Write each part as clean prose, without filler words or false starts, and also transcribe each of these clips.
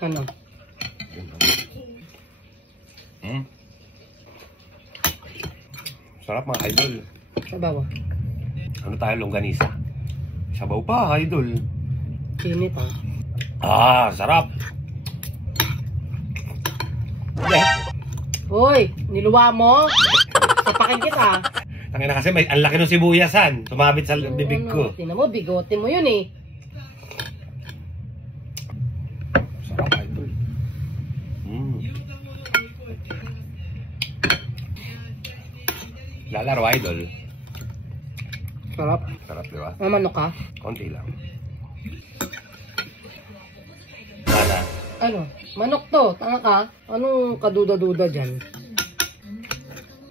Ano? Sarap mga idol. Sabaw. Ano tayo, longganisa? Sabaw pa, idol. Init ah. Ah, sarap. Hoy, niluwa mo? Sapakin kita. Tangina kasi may ang laki ng sibuyasan. Tumabit sa bibig ko. Tingnan mo, bigote mo yun eh. Sarap, idol. Lalaro, idol. Sarap. Sarap, di ba? Manok ka? Konti lang. Sana. Ano? Manok to. Tanga ka? Anong kaduda-duda dyan?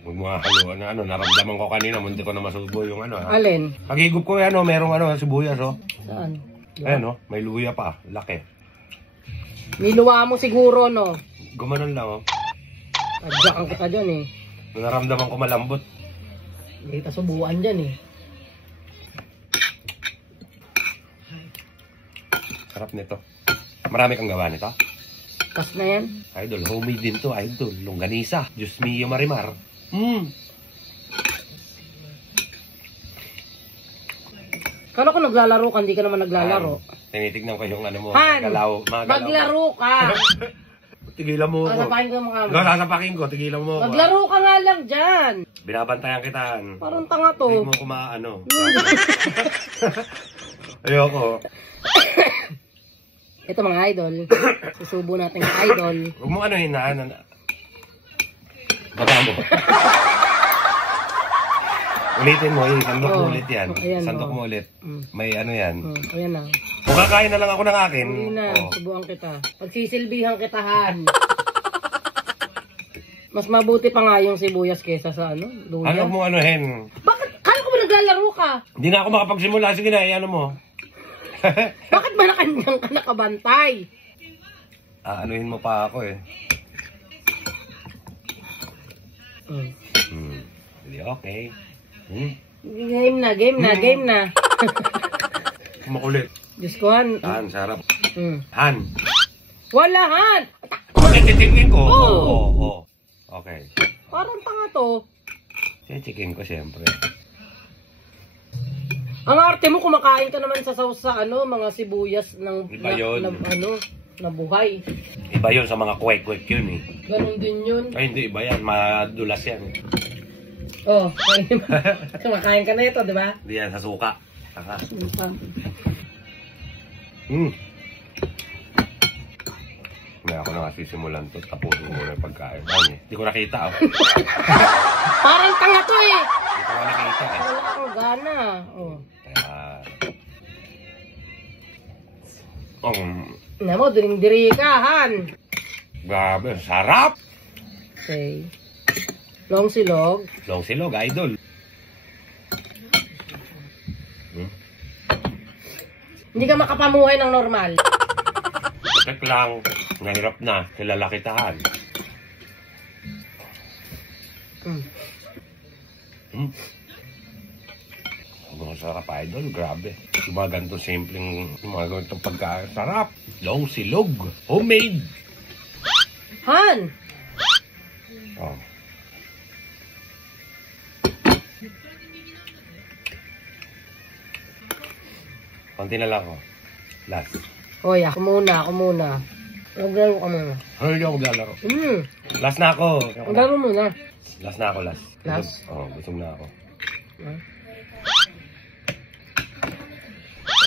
Huwag mo haluan na naramdaman ko kanina, munti ko na masubo yung ano ha. Alin? Pag-higup ko yan, merong sibuyas Saan? Ayan may luya pa, laki. Niluwa mo siguro, no? Gumanon lang Adyakan kita dyan eh. Naramdaman ko malambot. Hindi kita subuan dyan eh. Sarap nito. Marami kang gawa nito. Kas na yan. Idol, homemade din to, idol. Longganisa. Diyos mio marimar. Kala ko naglalaro ka, hindi ka naman naglalaro. Tinitignan ko yung ano mo. Han! Magalaw. Maglaro ka! Tigilan mo ako. Sasapakin ko yung mukha mo. Sasapakin ko, tigilan mo ako. Maglaro ka nga lang dyan. Binabantayan kita. Parang tanga to. Hindi mo kumaano. Ayoko. Ito mga idol. Susubo natin yung idol. Huwag mo hinaan. Baka mo. Ulitin mo, sandok mo ulit yan. Ayan, Sandok mo ulit. May ano yan. Ayan na. Kung kakain na lang ako ng akin. Hindi na, subuhan kita. Pagsisilbihan kita, Han. Mas mabuti pa nga yung sibuyas kesa sa luya. Ano mo hen? Bakit? Kala ko ba naglalaro ka? Hindi na ako makapagsimula. Sige na, ano mo. Bakit ba nakanyang ka nakabantay? Anuhin mo pa ako eh. Hindi okay. Game na. Makulit. Diyos ko, Han. Han, sarap. Han. Wala, Han! Titigin ko. Oo. Okay. Parang tanga to. Titigin ko siyempre. Ang arte mo, kumakain ka naman sa sauce sa mga sibuyas ng Iba yun. na buhay. Iba yun sa mga kwek-kwek yun eh. Ganon din yun. Ay hindi, iba yan. Madulas yan. Oh, kumakain ka na ito, di ba? Hindi yan, sa suka. Saka. May ako na nga sisimulan to. Tapusin mo na yung pagkain. Hindi ko nakita Parang tanga to eh. Hindi ko nakita eh. Wala akong gana. Na mo, diring-diri ka, Han. Grabe, sarap! Okay. Long silog. Long silog, idol. Hindi ka makapamuhay ng normal. Check lang. Nahirap na. Kilala kitahan. Ang sarap, idol. Grabe. Yung mga ganitong simpleng, yung mga ganitong pagkain. Sarap. Long silog. Homemade. Han! Oh. Konti na lang Last. Hoy, ako muna. Maglaro ka muna. Hindi ako lalaro. Mm. Last na ako. Maglaro muna. Last na ako, last. Last? Oo, gutom na ako.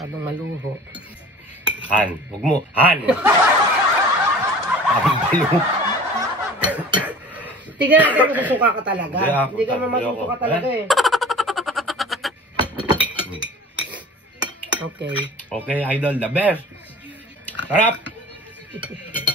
Sabang maluho. Han, huwag mo. Han! Sabang maluho. Tingnan natin kung susuka ka talaga. Hindi ka naman Hindi ako. masusuka talaga eh. Okay. Okay, idol, the best. Sarap!